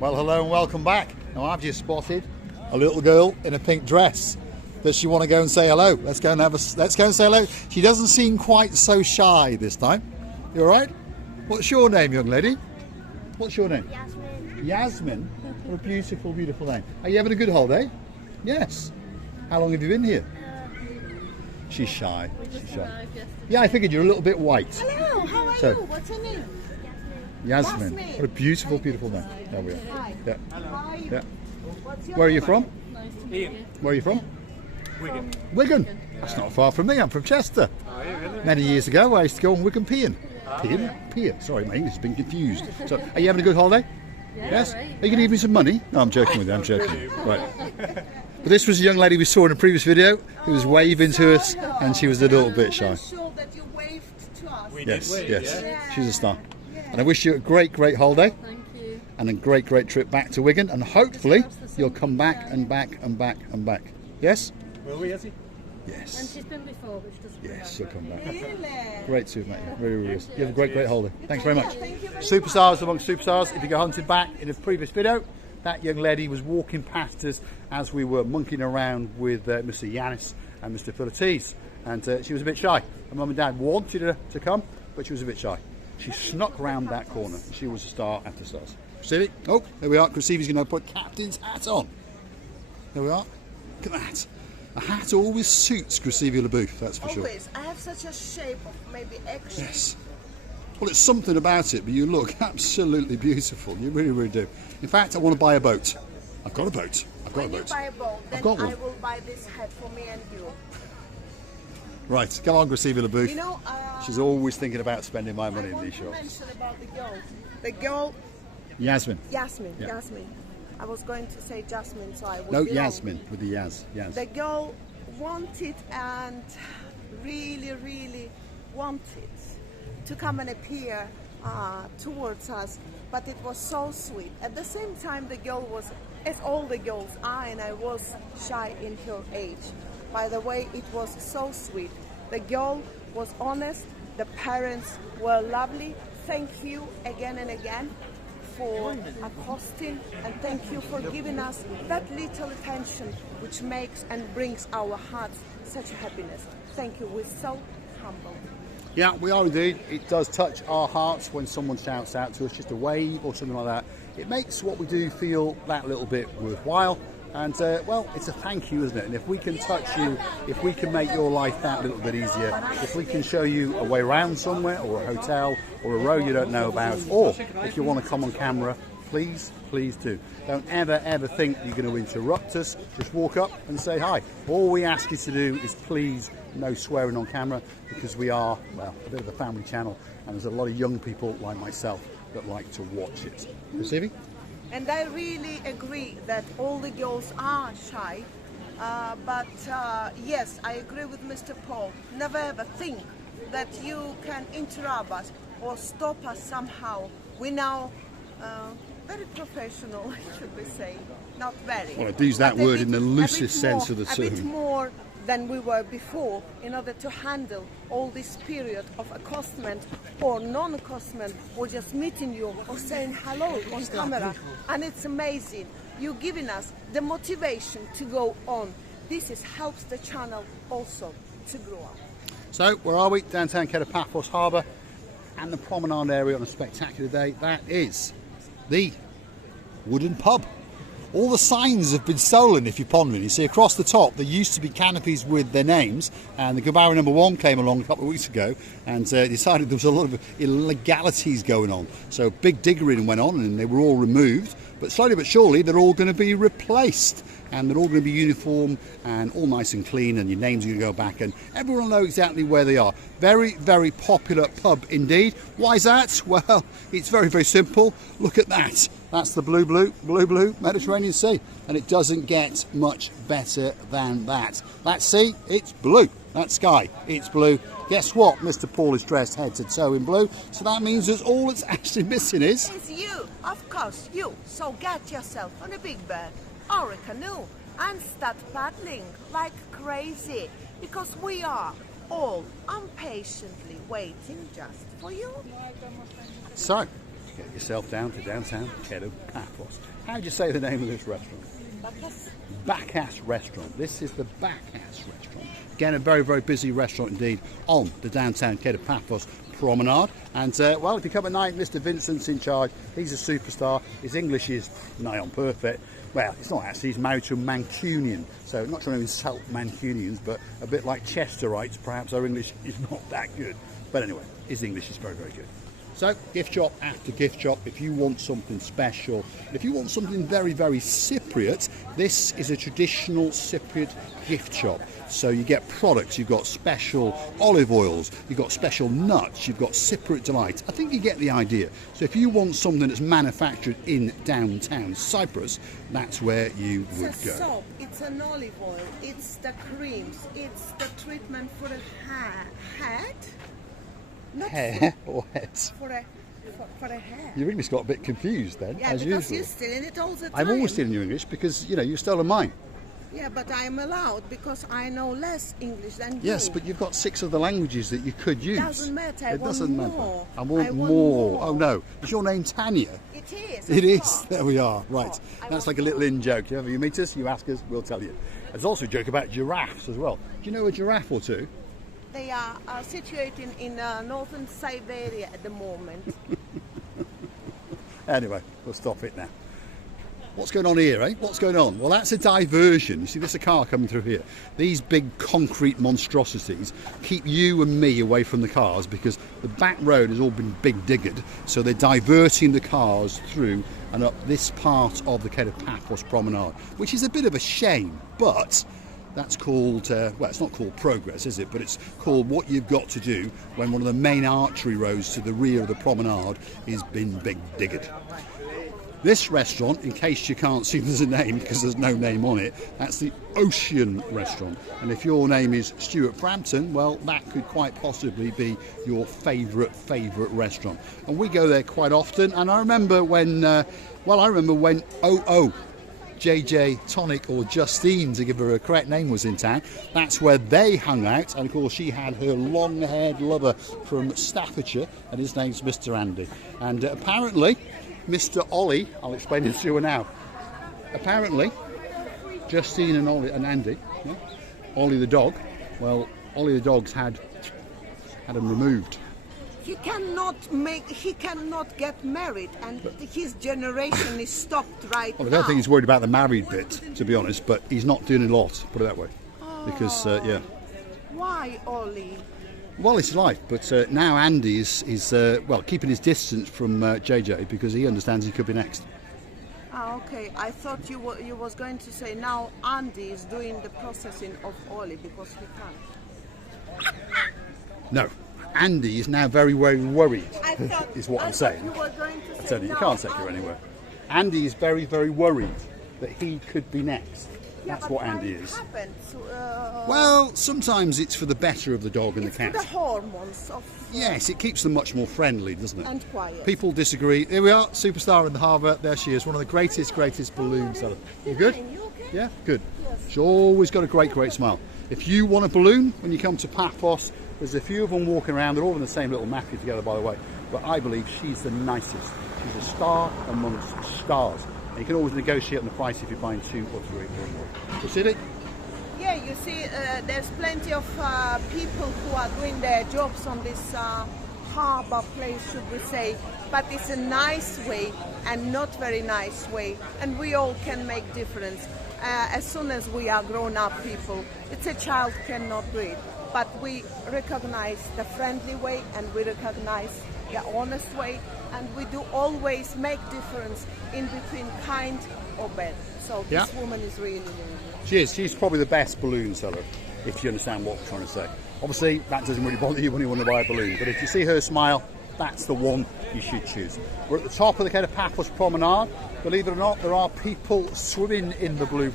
Well, hello and welcome back. Now, I've just spotted a little girl in a pink dress. Does she want to go and say hello? Let's go and say hello. She doesn't seem quite so shy this time. You all right? What's your name, young lady? What's your name? Yasmin. Yasmin. What a beautiful, beautiful name. Are you having a good holiday? Yes. How long have you been here? She's shy. She's shy. Yeah, I figured you're a little bit white. Hello, how are you? What's your name? Yasmin. Yasmin. What a beautiful, beautiful name. There we are. Hi. Yeah. How are you? Yeah. What's your Where are you name? from? Nice to meet you. Where are you from? Wigan. Wigan. That's not far from me. I'm from Chester. Oh, yeah, really? Many years ago, I used to go on Wigan Pier. Pier. Sorry, my English has been confused. So, are you having a good holiday? Yeah, Yes. right. Are you going to give me some money? No, I'm joking with you. I'm joking. Right. But this was a young lady we saw in a previous video who was waving to us, and she was a little bit shy. Sure that you waved to us. Yes. She's a star. And I wish you a great, great holiday. Thank you. And a great, great trip back to Wigan, and hopefully you'll come back and back and back and back. Yes? Will we, Ezzy? And Yes. she's been before, but she doesn't Yes, she'll come back. Really? Great to have met you. Really, really is. You have a great, great holiday. Thanks very much. Thank you very Superstars among superstars. If you go hunting back in a previous video, that young lady was walking past us as we were monkeying around with Mr. Yanis and Mr. Paridise, and she was a bit shy. Her mum and dad wanted her to come, but she was a bit shy. She snuck round that corner. She was a star after stars. Krasivi. Oh, there we are. Krasivi's going to put captain's hat on. There we are. Look at that. A hat always suits Krasivi LaBouffe, that's for sure. Always. I have such a shape of maybe action. Yes. Well, it's something about it, but you look absolutely beautiful. You really, really do. In fact, I want to buy a boat. I've got a boat. When you buy a boat, then got one. I will buy this hat for me and you. Right, come on, Krasivi LaBouffe. You know, She's always thinking about spending my money I in want these to shops. mention about the girl. The girl, Yasmin. Yasmin. Yeah. Yasmin. I was going to say Jasmine, so I would No, be wrong. Yasmin with the Yaz. Yaz. The girl wanted and really, really wanted to come and appear towards us, but it was so sweet. At the same time, the girl was, as all the girls are, and I was shy in her age. By the way, it was so sweet. The girl was honest, the parents were lovely. Thank you again and again for accosting, and thank you for giving us that little attention which makes and brings our hearts such a happiness. Thank you, we're so humble. Yeah, we are indeed. It does touch our hearts when someone shouts out to us, just a wave or something like that. It makes what we do feel that little bit worthwhile. And, well, it's a thank you, isn't it? And if we can touch you, if we can make your life that little bit easier, if we can show you a way around somewhere, or a hotel, or a road you don't know about, or if you want to come on camera, please, please do. Don't ever, ever think you're going to interrupt us. Just walk up and say hi. All we ask you to do is please no swearing on camera, because we are, well, a bit of a family channel, and there's a lot of young people like myself that like to watch it. Krasivi? And I really agree that all the girls are shy, but yes, I agree with Mr. Paul. Never ever think that you can interrupt us or stop us somehow. We're now very professional, should we say. Not very. Well, I'd use that but a word bit- in the a loosest bit sense of the more- A bit term. more than we were before, in order to handle all this period of accostement or non-accostement, or just meeting you or saying hello on camera. And it's amazing. You're giving us the motivation to go on. This helps the channel also to grow up. So, where are we? Downtown Kato, Paphos Harbour and the promenade area on a spectacular day. That is the wooden pub. All the signs have been stolen, if you're pondering. You see, across the top, there used to be canopies with their names, and the Gabara #1 came along a couple of weeks ago and decided there was a lot of illegalities going on. So big diggering went on, and they were all removed. But slowly but surely, they're all going to be replaced, and they're all going to be uniform and all nice and clean, and your names are going to go back, and everyone will know exactly where they are. Very, very popular pub indeed. Why is that? Well, it's very, very simple. Look at that. That's the blue Mediterranean Sea, and it doesn't get much better than that. That sea, it's blue. That sky, it's blue. Guess what? Mr. Paul is dressed head to toe in blue, so that means that all that's actually missing is... It's you, of course, you. So get yourself on a big bird or a canoe and start paddling like crazy, because we are all impatiently waiting just for you. So, get yourself down to downtown Kato, Paphos. How do you say the name of this restaurant? Paphos Restaurant. This is the Paphos Restaurant. Again, a very, very busy restaurant indeed on the downtown Kato Paphos Promenade. And well, if you come at night, Mr. Vincent's in charge. He's a superstar. His English is nigh on perfect. Well, it's not actually. He's married to a Mancunian, so I'm not trying to insult Mancunians, but a bit like Chesterites, perhaps our English is not that good. But anyway, his English is very, very good. So, gift shop after gift shop. If you want something special, if you want something very, very Cypriot, this is a traditional Cypriot gift shop. So you get products, you've got special olive oils, you've got special nuts, you've got Cypriot delight. I think you get the idea. So if you want something that's manufactured in downtown Cyprus, that's where you would go. It's a soap, it's an olive oil, it's the creams, it's the treatment for the head. Not Hair or heads? for a hair. Your English got a bit confused then, Yeah, as because usual. you're stealing it all the time. I'm always stealing your English because, you know, you've stolen mine. Yeah, but I'm allowed because I know less English than you. Yes, but you've got 6 other languages that you could use. Doesn't matter. I It want doesn't more. matter. I want I want more. more. Oh no. Is your name Tanya? It is. It of is. course. There we are. Right. Oh, I That's want like a little in joke. If you meet us, you ask us, we'll tell you. There's also a joke about giraffes as well. Do you know a giraffe or two? They are situated in northern Siberia at the moment. Anyway, we'll stop it now. What's going on here, eh? What's going on? Well, that's a diversion. You see, there's a car coming through here. These big concrete monstrosities keep you and me away from the cars because the back road has all been big diggered. So they're diverting the cars through and up this part of the Kato Paphos Promenade, which is a bit of a shame, but that's called, well, it's not called progress, is it? But it's called what you've got to do when one of the main artery roads to the rear of the promenade is been big diggered. This restaurant, in case you can't see there's a name because there's no name on it, that's the Ocean Restaurant. And if your name is Stuart Frampton, well, that could quite possibly be your favourite restaurant. And we go there quite often. And I remember when, when JJ Tonic, or Justine to give her a correct name, was in town. That's where they hung out, and of course she had her long-haired lover from Staffordshire, and his name's Mr. Andy. And apparently Mr. Ollie, I'll explain this to you now. Apparently Justine and Ollie and Andy, yeah, Ollie the dog, well, Ollie the dog's had him removed. He cannot get married, and his generation is stopped right Well, I now. don't think he's worried about the married bit, to be honest, but he's not doing a lot, put it that way. Because, yeah. Why, Ollie? Well, it's life, but now Andy is well, keeping his distance from JJ because he understands he could be next. Ah, okay. I thought you was going to say now Andy is doing the processing of Ollie because he can't. No, Andy is now very, very worried, I thought, is what I I'm thought saying. You were going to say I tell you, you now can't take her Andy. anywhere. Andy is very, very worried that he could be next. Yeah, That's but what why Andy it is. happened? Well, sometimes it's for the better of the dog and it's the for cat. the hormones of Yes, it keeps them much more friendly, doesn't it? and quiet. People disagree. Here we are, superstar in the harbour. There she is, one of the greatest balloons ever. You good? You okay? Yeah, good. Yes. She's always got a great smile. If you want a balloon when you come to Paphos, there's a few of them walking around. They're all in the same little nappy together, by the way. But I believe she's the nicest. She's a star amongst stars. And you can always negotiate on the price if you're buying 2 or 3 or more. You see it? Yeah, you see, there's plenty of people who are doing their jobs on this harbour place, should we say, but it's a nice way and not very nice way, and we all can make difference. As soon as we are grown-up people, it's a child cannot do it, but we recognize the friendly way and we recognize the honest way, and we do always make difference in between kind or bad. So this woman is really, really good. She is. She's probably the best balloon seller, if you understand what I'm trying to say. Obviously, that doesn't really bother you when you want to buy a balloon, but if you see her smile, that's the one you should choose. We're at the top of the Kato Paphos Promenade. Believe it or not, there are people swimming in the blue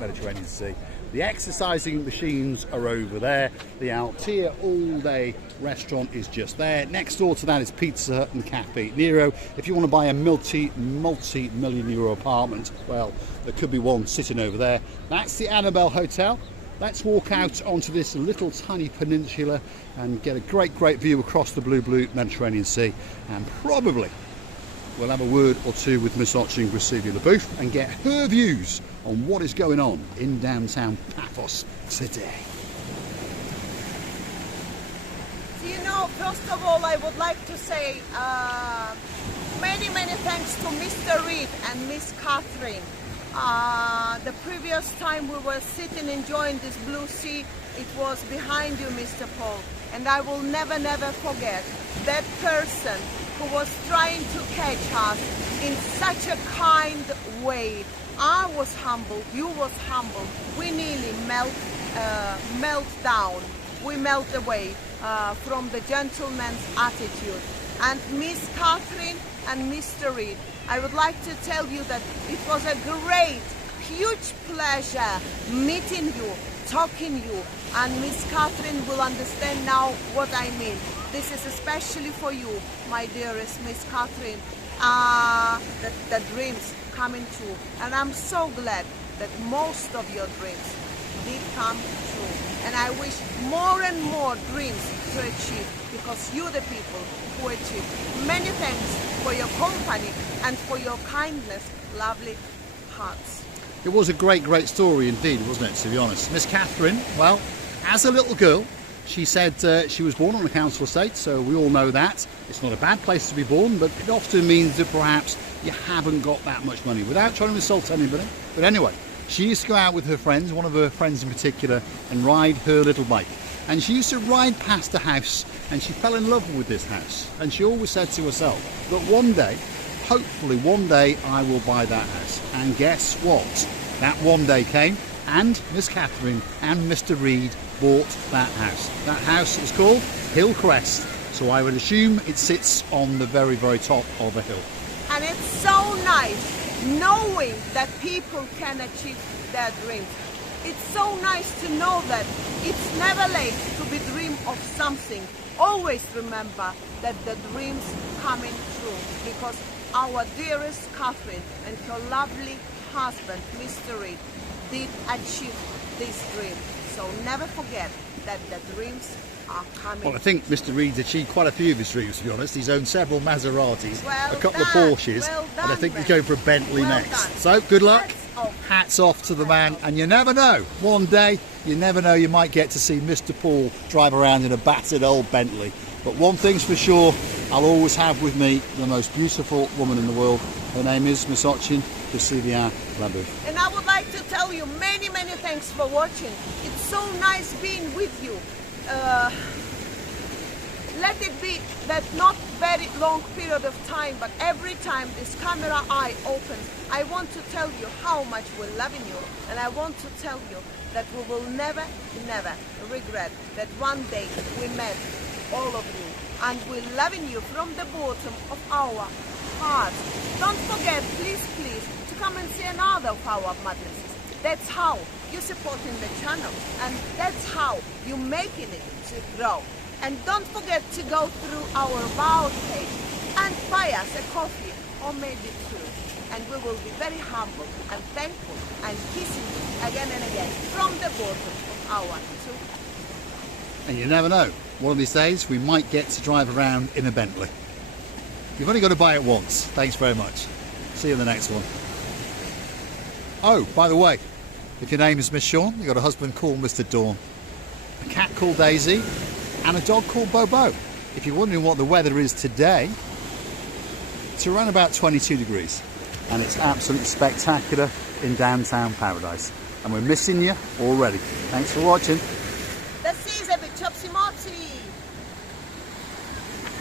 Mediterranean Sea. The exercising machines are over there. The Altea all-day restaurant is just there. Next door to that is Pizza Hut and Cafe Nero. If you want to buy a multi-million euro apartment, well, there could be one sitting over there. That's the Annabelle Hotel. Let's walk out onto this little tiny peninsula and get a great view across the blue Mediterranean Sea, and probably we'll have a word or two with Miss Ochin Gracivia LaBouffe and get her views on what is going on in downtown Paphos today. You know, first of all, I would like to say many thanks to Mr. Reed and Miss Catherine. The previous time we were sitting enjoying this blue sea, it was behind you, Mr. Paul. And I will never forget that person who was trying to catch us in such a kind way. I was humble, you was humble. We nearly melt down. We melt away from the gentleman's attitude. And Miss Catherine and Mr. Reed, I would like to tell you that it was a great, huge pleasure meeting you, talking you, and Miss Catherine will understand now what I mean. This is especially for you, my dearest Miss Catherine, the dreams coming true. And I'm so glad that most of your dreams did come true. And I wish more and more dreams to achieve, because you're the people who achieve. Many thanks for your company and for your kindness, lovely hearts. It was a great story indeed, wasn't it, to be honest. Miss Catherine, well, as a little girl, she said she was born on a council estate, so we all know that. It's not a bad place to be born, but it often means that perhaps you haven't got that much money, without trying to insult anybody. But anyway, she used to go out with her friends, one of her friends in particular, and ride her little bike. And she used to ride past a house, and she fell in love with this house. And she always said to herself that one day, hopefully one day, I will buy that house. And guess what? That one day came, and Miss Catherine and Mr. Reed bought that house. That house is called Hillcrest, so I would assume it sits on the very top of a hill. And it's so nice knowing that people can achieve their dreams. It's so nice to know that it's never late to be dream of something. Always remember that the dreams coming true, because our dearest Catherine and her lovely husband, Mr. Reed, did achieve this dream. So never forget that the dreams are coming. Well, I think Mr. Reed's achieved quite a few of his dreams, to be honest. He's owned several Maseratis, Well a couple done, of Porsches, well done, and I think he's then. going for a Bentley Well next. done. So, good luck. Hats off. Hats off to the man, and you never know. One day, you never know, you might get to see Mr. Paul drive around in a battered old Bentley. But one thing's for sure, I'll always have with me the most beautiful woman in the world. Her name is Miss Ochin Gracivia LaBouffe. And I would like to tell you many thanks for watching. It's so nice being with you. Let it be that not very long period of time, but every time this camera eye opens, I want to tell you how much we're loving you, and I want to tell you that we will never regret that one day we met all of you, and we're loving you from the bottom of our hearts. Don't forget, please, to come and see another of our madnesses. That's how you're supporting the channel, and that's how you're making it to grow. And don't forget to go through our About page and buy us a coffee, or maybe two. And we will be very humble and thankful and kissing you again and again from the bottom of our two. And you never know, one of these days we might get to drive around in a Bentley. You've only got to buy it once. Thanks very much. See you in the next one. Oh, by the way, if your name is Miss Sean, you've got a husband called Mr. Dawn, a cat called Daisy, and a dog called Bobo. If you're wondering what the weather is today, it's around about 22 degrees, and it's absolutely spectacular in downtown Paradise. And we're missing you already. Thanks for watching.